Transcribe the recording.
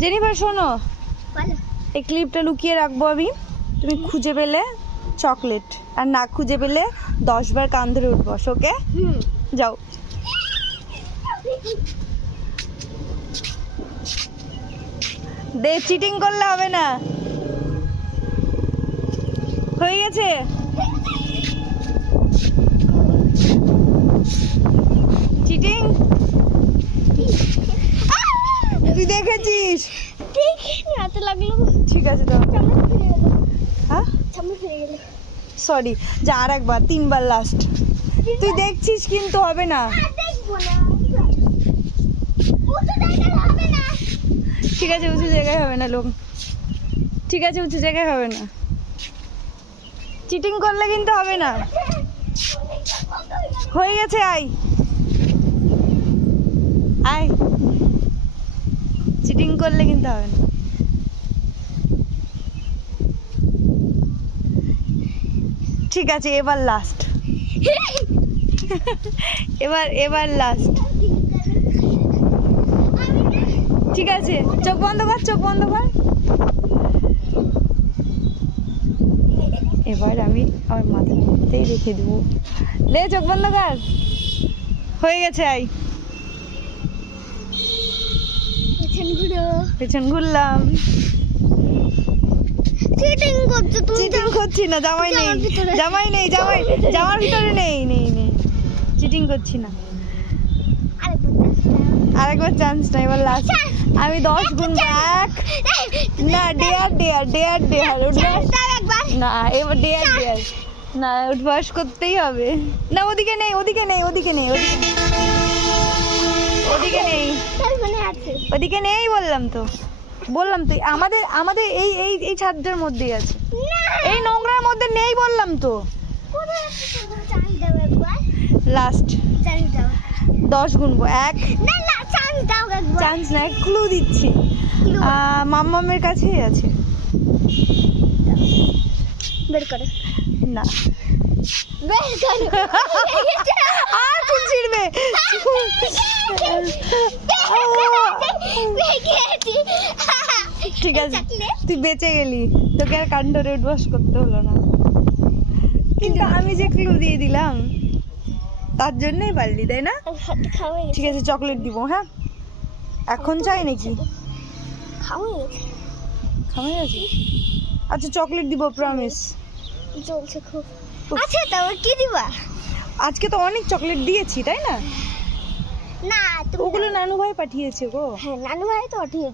Jennifer শোনো, এই ক্লিপটা লুকিয়ে রাখবো আমি। তুমি খুঁজে পেলে চকলেট, আর না খুঁজে পেলে 10 বার কান ধরে উঠবো। ওকে, যাও। দে, চিটিং করলে হবে না। হয়ে গেছে। চিটিং তুই দেখেছিস? হাতে লাগলো। ঠিক আছে তো, হ্যাঁ সামনে ফিরে গেলে সরি। যা, আর একবার, 3 বার লাস্ট। তুই দেখছিস কিন্তু হবে না। দেখবো না। উঁচু জায়গায় হবে না। ঠিক আছে, উঁচু জায়গায় হবে না লোক। ঠিক আছে, উঁচু জায়গায় হবে না। চিটিং করলে কিন্তু হবে না। হয়ে গেছে, আয় আয়। চিটিং করলে কিন্তু হবে না। ঠিক আছে, এবার লাস্ট। এবার লাস্ট। ঠিক আছে, চোখ বন্ধ কর, চোখ বন্ধ কর। এবার আমি আমার মাথাতেই রেখে দেবো। দে, চোখ বন্ধ কর। হয়ে গেছে, আই। পেছন ঘুরলাম। চিটিং করছো তুমি। চিটিং করছি না, জামাই নেই, জামাই নেই, জামার ভিতরে নেই। চিটিং করছি না। আরেকবার চান্স না, এবার লাস্ট। আমি 10 গুনবো। 1 না, ডেয়ার উঠবাস না, এবার ডেয়ার না, উঠবাস করতেই হবে না। ওদিকে নেই। ওদিকে নেই বললাম তো। আমাদের এই ছাদের মধ্যেই আছে। এই নোংরার মধ্যে নেই বললাম তো। লাস্ট 10 গুনবো। 1 চান্স না, ক্লু দিচ্ছি। মাম্মামের কাছেই আছে। বের করো না, বের করো। আর চুল ছিড়বে। ঠিক আছে, তুই বেঁচে গেলি। তোকে আর কান ধরে উঠবাস করতে হলো না। কিন্তু আমি যে ক্লু দিয়ে দিলাম, তার জন্যই পারলি, তাই না? ঠিক আছে, চকলেট দিব। হ্যাঁ, এখন চাই নাকি? খাওয়া গেছে। আচ্ছা, চকলেট দিব, প্রমিস। চলছে খুব। আচ্ছা, তাও কি দিবা? আজকে তো অনেক চকলেট দিয়েছি, তাই না? না, ওগুলো নানু ভাই পাঠিয়েছে গো। হ্যাঁ, নানু ভাই তো পাঠিয়েছে।